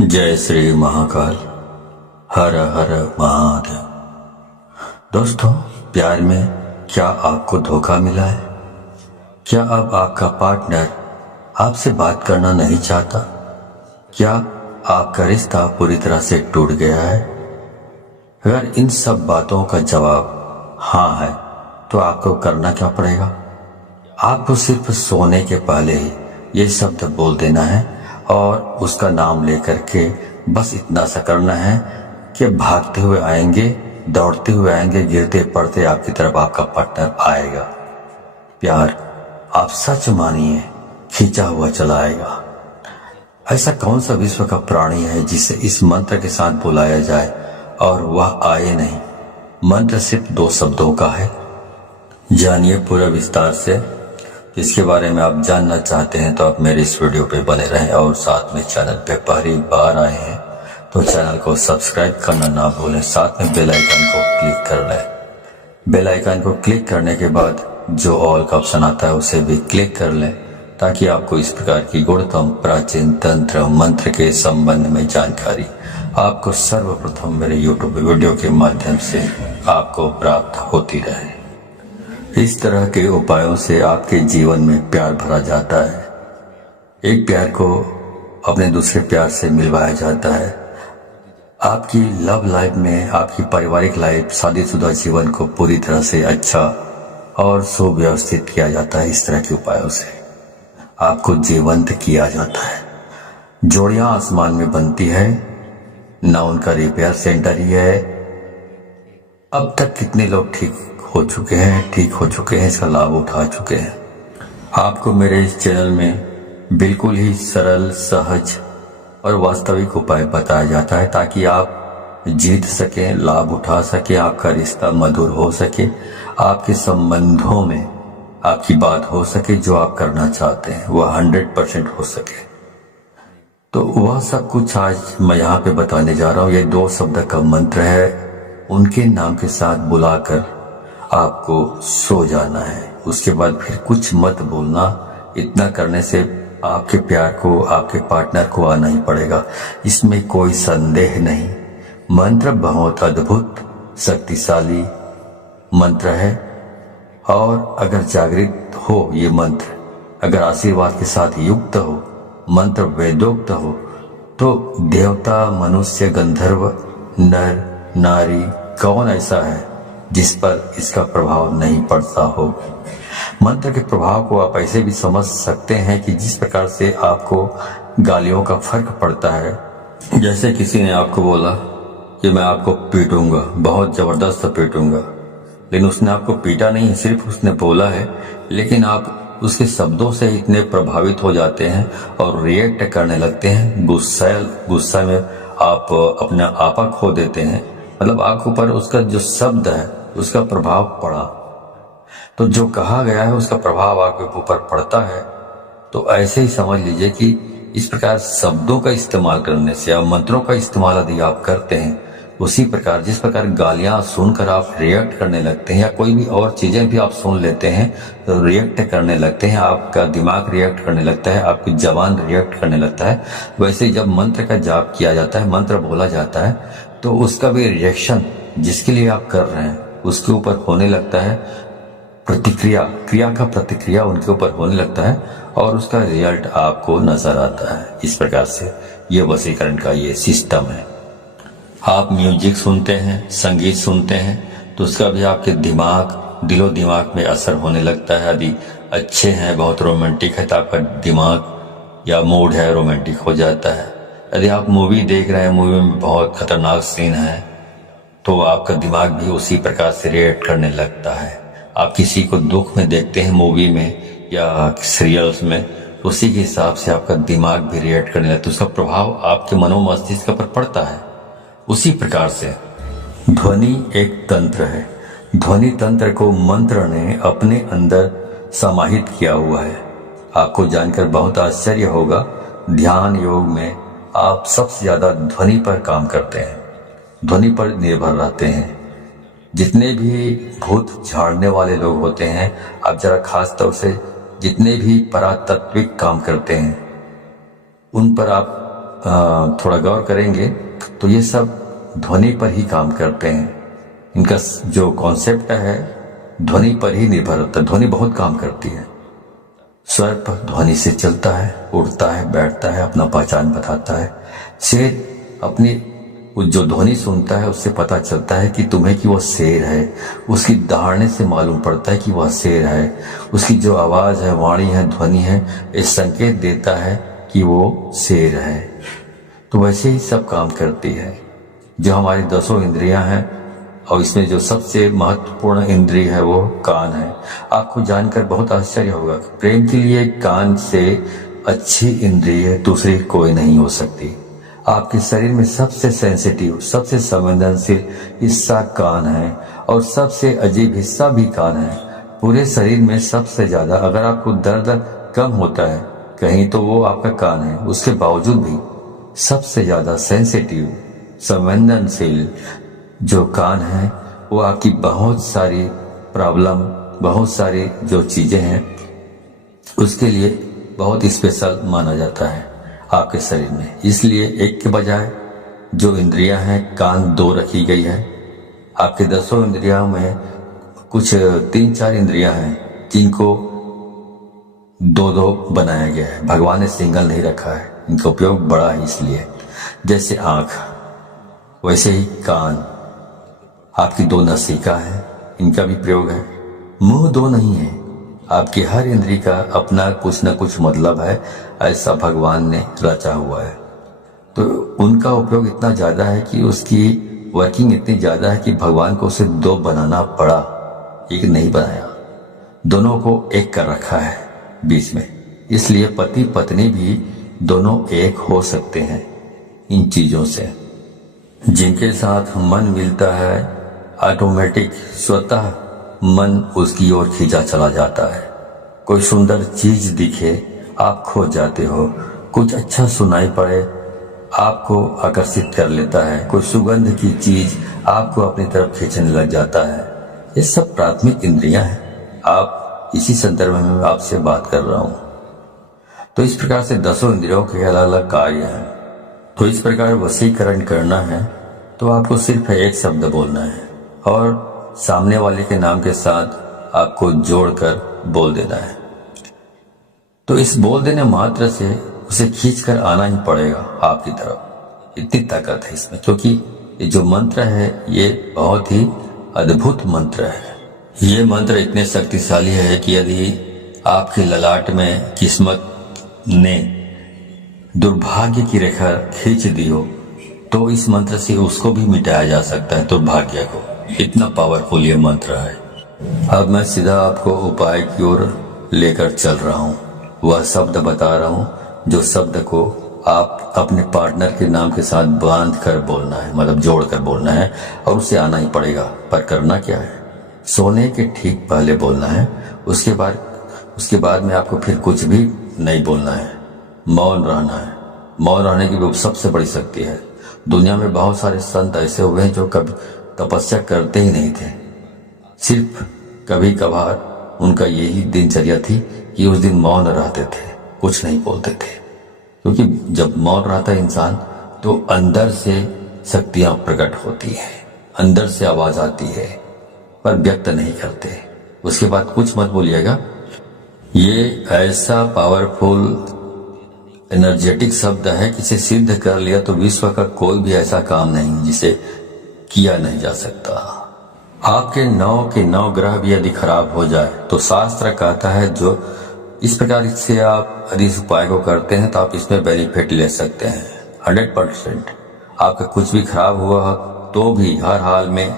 जय श्री महाकाल। हर हर महादेव। दोस्तों, प्यार में क्या आपको धोखा मिला है? क्या अब आपका पार्टनर आपसे बात करना नहीं चाहता? क्या आपका रिश्ता पूरी तरह से टूट गया है? अगर इन सब बातों का जवाब हाँ है तो आपको करना क्या पड़ेगा? आपको सिर्फ सोने के पहले ही ये शब्द बोल देना है और उसका नाम लेकर के बस इतना सा करना है कि भागते हुए आएंगे, दौड़ते हुए आएंगे, गिरते पड़ते आपकी तरफ आपका पार्टनर आएगा। प्यार आप सच मानिए खींचा हुआ चला आएगा। ऐसा कौन सा विश्व का प्राणी है जिसे इस मंत्र के साथ बुलाया जाए और वह आए नहीं? मंत्र सिर्फ 2 शब्दों का है। जानिए पूरा विस्तार से। इसके बारे में आप जानना चाहते हैं तो आप मेरे इस वीडियो पे बने रहें और साथ में चैनल पे पहली बार आए हैं तो चैनल को सब्सक्राइब करना ना भूलें, साथ में बेल आइकन को क्लिक कर लें। बेल आइकन को क्लिक करने के बाद जो ऑल का ऑप्शन आता है उसे भी क्लिक कर लें ताकि आपको इस प्रकार की गुणतम प्राचीन तंत्र मंत्र के संबंध में जानकारी आपको सर्वप्रथम मेरे यूट्यूब वीडियो के माध्यम से आपको प्राप्त होती रहे। इस तरह के उपायों से आपके जीवन में प्यार भरा जाता है। एक प्यार को अपने दूसरे प्यार से मिलवाया जाता है। आपकी लव लाइफ में, आपकी पारिवारिक लाइफ, शादीशुदा जीवन को पूरी तरह से अच्छा और सुव्यवस्थित किया जाता है। इस तरह के उपायों से आपको जीवंत किया जाता है। जोड़ियां आसमान में बनती है, ना उनका रिपेयर सेंटर ही है। अब तक कितने लोग ठीक हो चुके हैं, इसका लाभ उठा चुके हैं। आपको मेरे इस चैनल में बिल्कुल ही सरल, सहज और वास्तविक उपाय बताया जाता है ताकि आप जीत सकें, लाभ उठा सकें, आपका रिश्ता मधुर हो सके, आपके संबंधों में आपकी बात हो सके, जो आप करना चाहते हैं वह 100% हो सके। तो वह सब कुछ आज मैं यहाँ पे बताने जा रहा हूँ। ये 2 शब्द का मंत्र है। उनके नाम के साथ बुलाकर आपको सो जाना है। उसके बाद फिर कुछ मत बोलना। इतना करने से आपके प्यार को, आपके पार्टनर को आना ही पड़ेगा, इसमें कोई संदेह नहीं। मंत्र बहुत अद्भुत, शक्तिशाली मंत्र है और अगर जागृत हो ये मंत्र, अगर आशीर्वाद के साथ युक्त हो, मंत्र वेदोक्त हो, तो देवता, मनुष्य, गंधर्व, नर, नारी, कौन ऐसा है जिस पर इसका प्रभाव नहीं पड़ता हो। मंत्र के प्रभाव को आप ऐसे भी समझ सकते हैं कि जिस प्रकार से आपको गालियों का फर्क पड़ता है। जैसे किसी ने आपको बोला कि मैं आपको पीटूंगा, बहुत जबरदस्त पीटूंगा, लेकिन उसने आपको पीटा नहीं, सिर्फ उसने बोला है, लेकिन आप उसके शब्दों से इतने प्रभावित हो जाते हैं और रिएक्ट करने लगते हैं। गुस्सा में आप अपना आपा खो देते हैं। मतलब आपके ऊपर उसका जो शब्द है उसका प्रभाव पड़ा, तो जो कहा गया है उसका प्रभाव आपके ऊपर पड़ता है। तो ऐसे ही समझ लीजिए कि इस प्रकार शब्दों का इस्तेमाल करने से या मंत्रों का इस्तेमाल यदि आप करते हैं, उसी प्रकार जिस प्रकार गालियां सुनकर आप रिएक्ट करने लगते हैं या कोई भी और चीजें भी आप सुन लेते हैं तो रिएक्ट करने लगते हैं, आपका दिमाग रिएक्ट करने लगता है, आपकी जबान रिएक्ट करने लगता है। वैसे ही जब मंत्र का जाप किया जाता है, मंत्र बोला जाता है, तो उसका भी रिएक्शन जिसके लिए आप कर रहे हैं उसके ऊपर होने लगता है। क्रिया का प्रतिक्रिया उनके ऊपर होने लगता है और उसका रिजल्ट आपको नजर आता है। इस प्रकार से ये वशीकरण का ये सिस्टम है। आप म्यूजिक सुनते हैं, संगीत सुनते हैं, तो उसका भी आपके दिलो दिमाग में असर होने लगता है। यदि अच्छे हैं, बहुत रोमांटिक है, तो आपका दिमाग या मूड है रोमांटिक हो जाता है। यदि आप मूवी देख रहे हैं, मूवी में बहुत खतरनाक सीन है, तो आपका दिमाग भी उसी प्रकार से रिएक्ट करने लगता है। आप किसी को दुख में देखते हैं मूवी में या सीरियल्स में, तो उसी के हिसाब से आपका दिमाग भी रिएक्ट करने लगता है, उसका प्रभाव आपके मनोमस्तिष्क पर पड़ता है। उसी प्रकार से ध्वनि एक तंत्र है। ध्वनि तंत्र को मंत्र ने अपने अंदर समाहित किया हुआ है। आपको जानकर बहुत आश्चर्य होगा, ध्यान योग में आप सबसे ज्यादा ध्वनि पर काम करते हैं, ध्वनि पर निर्भर रहते हैं। जितने भी भूत झाड़ने वाले लोग होते हैं, आप जरा खास तौर से जितने भी परातात्विक काम करते हैं, उन पर आप थोड़ा गौर करेंगे तो ये सब ध्वनि पर ही काम करते हैं। इनका जो कॉन्सेप्ट है ध्वनि पर ही निर्भर होता है। ध्वनि बहुत काम करती है। स्वर पर ध्वनि से चलता है, उड़ता है, बैठता है, अपना पहचान बताता है। शेर अपनी जो ध्वनि सुनता है उससे पता चलता है कि तुम्हें कि वह शेर है। उसकी दहाड़ने से मालूम पड़ता है कि वह शेर है। उसकी जो आवाज है, वाणी है, ध्वनि है, ये संकेत देता है कि वो शेर है। तो वैसे ही सब काम करती है। जो हमारी 10 इंद्रियां हैं और इसमें जो सबसे महत्वपूर्ण इंद्रिय है वो कान है। आपको जानकर बहुत आश्चर्य होगा, प्रेम के लिए कान से अच्छी इंद्रिय दूसरी कोई नहीं हो सकती। आपके शरीर में सबसे सेंसिटिव, सबसे संवेदनशील हिस्सा कान है और सबसे अजीब हिस्सा भी कान है। पूरे शरीर में सबसे ज्यादा अगर आपको दर्द कम होता है कहीं तो वो आपका कान है। उसके बावजूद भी सबसे ज्यादा सेंसिटिव, संवेदनशील जो कान है वो आपकी बहुत सारी प्रॉब्लम, बहुत सारी जो चीजें हैं उसके लिए बहुत स्पेशल माना जाता है आपके शरीर में। इसलिए एक के बजाय जो इंद्रियां हैं कान 2 रखी गई है। आपके 10 इंद्रियों में कुछ 3-4 इंद्रियां हैं जिनको 2-2 बनाया गया है। भगवान ने सिंगल नहीं रखा है, इनका उपयोग बड़ा है। इसलिए जैसे आंख वैसे ही कान, आपकी 2 नासिका है, इनका भी प्रयोग है। मुंह 2 नहीं है। आपकी हर इंद्रिय का अपना कुछ न कुछ मतलब है, ऐसा भगवान ने रचा हुआ है। तो उनका उपयोग इतना ज्यादा है कि उसकी वर्किंग इतनी ज्यादा है कि भगवान को उसे 2 बनाना पड़ा, एक नहीं बनाया। दोनों को एक कर रखा है बीच में। इसलिए पति पत्नी भी दोनों एक हो सकते हैं इन चीजों से। जिनके साथ मन मिलता है ऑटोमेटिक स्वतः मन उसकी ओर खींचा चला जाता है। कोई सुंदर चीज दिखे आप खो जाते हो। कुछ अच्छा सुनाई पड़े आपको आकर्षित कर लेता है। कोई सुगंध की चीज आपको अपनी तरफ खींचने लग जाता है। ये सब प्राथमिक इंद्रियां हैं। आप इसी संदर्भ में मैं आपसे बात कर रहा हूं। तो इस प्रकार से 10 इंद्रियों के अलग अलग कार्य हैं। तो इस प्रकार वशीकरण करना है तो आपको सिर्फ एक शब्द बोलना है और सामने वाले के नाम के साथ आपको जोड़कर बोल देना है। तो इस बोल देने मात्र से उसे खींचकर आना ही पड़ेगा आपकी तरफ। इतनी ताकत है इसमें, क्योंकि ये जो मंत्र है ये बहुत ही अद्भुत मंत्र है। ये मंत्र इतने शक्तिशाली है कि यदि आपके ललाट में किस्मत ने दुर्भाग्य की रेखा खींच दी हो तो इस मंत्र से उसको भी मिटाया जा सकता है, दुर्भाग्य को। इतना पावरफुल ये मंत्र है। अब मैं सीधा आपको उपाय की ओर लेकर चल रहा हूँ। वह शब्द बता रहा हूँ जो शब्द को आप अपने पार्टनर के नाम के साथ बांध कर बोलना है, मतलब जोड़ कर बोलना है और उसे आना ही पड़ेगा। पर करना क्या है, सोने के ठीक पहले बोलना है। उसके बाद में आपको फिर कुछ भी नहीं बोलना है, मौन रहना है। मौन रहने की भी सबसे बड़ी शक्ति है। दुनिया में बहुत सारे संत ऐसे हुए हैं जो कभी तपस्या करते ही नहीं थे। सिर्फ कभी कभार उनका यही दिनचर्या थी कि उस दिन मौन रहते थे, कुछ नहीं बोलते थे। क्योंकि जब मौन रहता है इंसान तो अंदर से शक्तियां प्रकट होती है, अंदर से आवाज आती है, पर व्यक्त नहीं करते। उसके बाद कुछ मत बोलिएगा। ये ऐसा पावरफुल एनर्जेटिक शब्द है कि इसे सिद्ध कर लिया तो विश्व का कोई भी ऐसा काम नहीं जिसे किया नहीं जा सकता। आपके 9 के 9 ग्रह भी यदि खराब हो जाए तो शास्त्र कहता है जो इस प्रकार से आप यदि इस उपाय को करते हैं तो आप इसमें बेनिफिट ले सकते हैं 100%। आपका कुछ भी खराब हुआ तो भी हर हाल में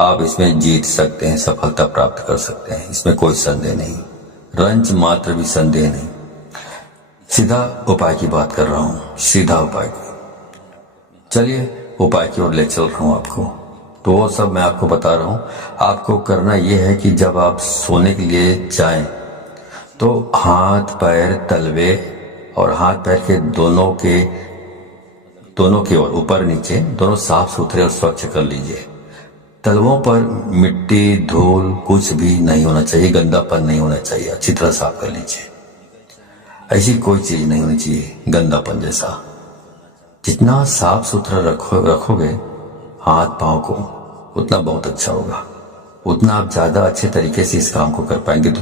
आप इसमें जीत सकते हैं, सफलता प्राप्त कर सकते हैं। इसमें कोई संदेह नहीं, रंच मात्र भी संदेह नहीं। सीधा उपाय की बात कर रहा हूं, सीधा उपाय की। चलिए उपाय की ओर ले चल रहा हूं आपको। तो वो सब मैं आपको बता रहा हूं। आपको करना यह है कि जब आप सोने के लिए जाएं तो हाथ पैर तलवे और हाथ पैर के दोनों के ओर ऊपर नीचे दोनों साफ सुथरे और स्वच्छ कर लीजिए। तलवों पर मिट्टी धूल कुछ भी नहीं होना चाहिए, गंदापन नहीं होना चाहिए। अच्छी तरह साफ कर लीजिए। ऐसी कोई चीज नहीं होनी चाहिए गंदापन जैसा। जितना साफ सुथरा रखोगे हाथ पाँव को, उतना बहुत अच्छा होगा, उतना आप ज़्यादा अच्छे तरीके से इस काम को कर पाएंगे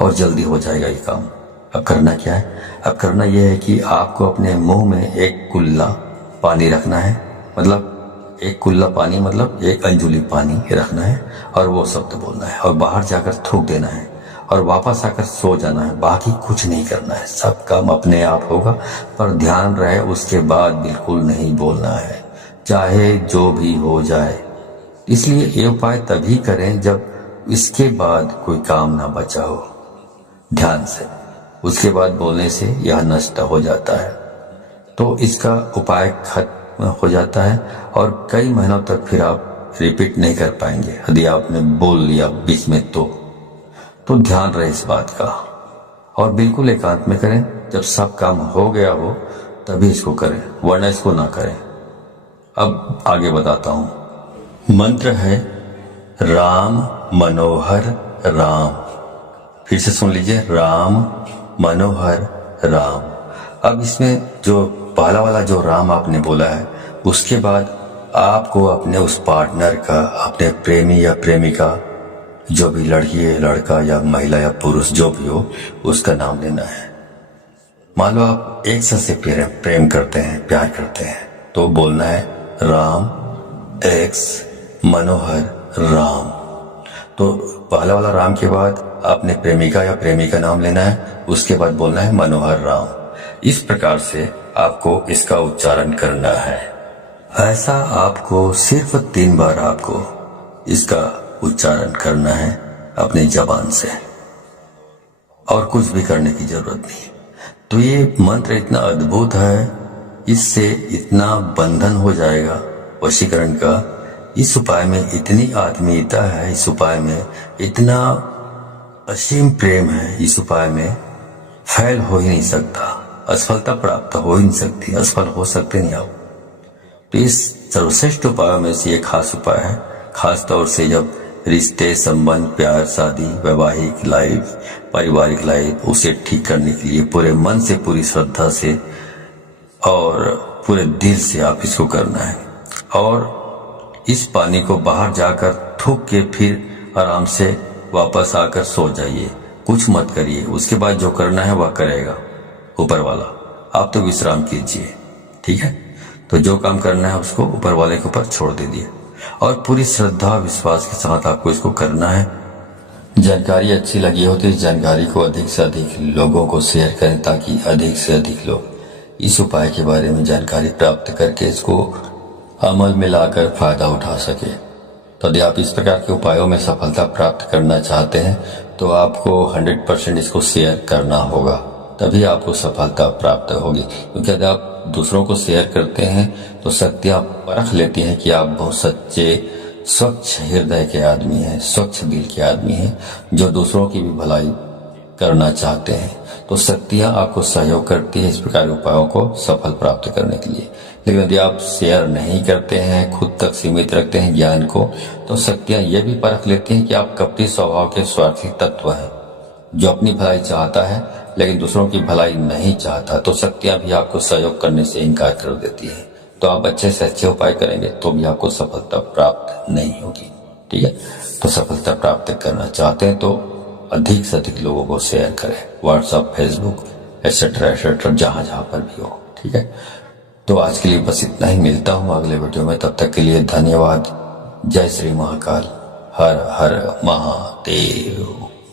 और जल्दी हो जाएगा ये काम। अब करना क्या है? अब करना यह है कि आपको अपने मुंह में एक कुल्ला पानी रखना है, मतलब एक कुल्ला पानी मतलब एक अंजुली पानी रखना है और वो शब्द बोलना है और बाहर जाकर थूक देना है और वापस आकर सो जाना है। बाकी कुछ नहीं करना है, सब काम अपने आप होगा, पर ध्यान रहे उसके बाद बिल्कुल नहीं बोलना है, चाहे जो भी हो जाए। इसलिए ये उपाय तभी करें जब इसके बाद कोई काम ना बचा हो। ध्यान से उसके बाद बोलने से यह नष्ट हो जाता है, तो इसका उपाय खत्म हो जाता है और कई महीनों तक फिर आप रिपीट नहीं कर पाएंगे यदि आपने बोल लिया बीच में। तो ध्यान रहे इस बात का और बिल्कुल एकांत में करें। जब सब काम हो गया हो तभी इसको करें, वरना इसको ना करें। अब आगे बताता हूं। मंत्र है राम मनोहर राम। फिर से सुन लीजिए, राम मनोहर राम। अब इसमें जो पहला वाला जो राम आपने बोला है, उसके बाद आपको अपने उस पार्टनर का, अपने प्रेमी या प्रेमिका, जो भी लड़की है, लड़का या महिला या पुरुष जो भी हो, उसका नाम लेना है। मान लो आप एक साथ से प्रेम करते हैं, प्यार करते हैं, तो बोलना है राम एक्स मनोहर राम। तो पहला वाला राम के बाद अपने प्रेमिका या प्रेमी का नाम लेना है, उसके बाद बोलना है मनोहर राम। इस प्रकार से आपको इसका उच्चारण करना है। ऐसा आपको सिर्फ 3 बार आपको इसका उच्चारण करना है अपनी जबान से, और कुछ भी करने की जरूरत नहीं। तो ये मंत्र इतना अद्भुत है, इससे इतना बंधन हो जाएगा वशीकरण का। इस उपाय में इतनी आत्मीयता है, इस उपाय में इतना असीम प्रेम है, इस उपाय में फैल हो ही नहीं सकता, असफलता प्राप्त हो ही नहीं सकती, असफल हो सकते नहीं आप। तो इस सर्वश्रेष्ठ उपायों में से एक खास उपाय है, खास तौर से जब रिश्ते, संबंध, प्यार, शादी, वैवाहिक लाइफ, पारिवारिक लाइफ, उसे ठीक करने के लिए पूरे मन से, पूरी श्रद्धा से और पूरे दिल से आप इसको करना है। और इस पानी को बाहर जाकर थूक के फिर आराम से वापस आकर सो जाइए, कुछ मत करिए। उसके बाद जो करना है वह करेगा ऊपर वाला, आप तो विश्राम कीजिए, ठीक है। तो जो काम करना है उसको ऊपर वाले के ऊपर छोड़ दीजिए और पूरी श्रद्धा विश्वास के साथ आपको इसको करना है। जानकारी अच्छी लगी हो तो इस जानकारी को अधिक से अधिक लोगों को शेयर करें, ताकि अधिक से अधिक लोग इस उपाय के बारे में जानकारी प्राप्त करके इसको अमल में लाकर फायदा उठा सके। तो यदि आप इस प्रकार के उपायों में सफलता प्राप्त करना चाहते हैं तो आपको 100% इसको शेयर करना होगा, तभी आपको सफलता प्राप्त होगी। क्योंकि यदि आप दूसरों को शेयर करते हैं तो शक्तियां परख लेती हैं कि आप बहुत सच्चे, स्वच्छ हृदय के आदमी हैं, स्वच्छ दिल के आदमी हैं, जो दूसरों की भी भलाई करना चाहते हैं। तो शक्तियां आपको सहयोग करती है इस प्रकार के उपायों को सफल प्राप्त करने के लिए। लेकिन यदि आप शेयर नहीं करते हैं, खुद तक सीमित रखते हैं ज्ञान को, तो शक्तियां ये भी परख लेती हैं कि आप कपटी स्वभाव के स्वार्थी तत्व हैं, जो अपनी भलाई चाहता है लेकिन दूसरों की भलाई नहीं चाहता। तो शक्तियां भी आपको सहयोग करने से इनकार कर देती है। तो आप अच्छे से अच्छे उपाय करेंगे तो भी आपको सफलता प्राप्त नहीं होगी, ठीक है। तो सफलता प्राप्त करना चाहते हैं तो अधिक से अधिक लोगों को शेयर करें, व्हाट्सएप, फेसबुक एटसेट्रा एटसेट्रा, जहां जहां पर भी हो, ठीक है। तो आज के लिए बस इतना ही, मिलता हूं अगले वीडियो में, तब तक के लिए धन्यवाद। जय श्री महाकाल, हर हर महादेव।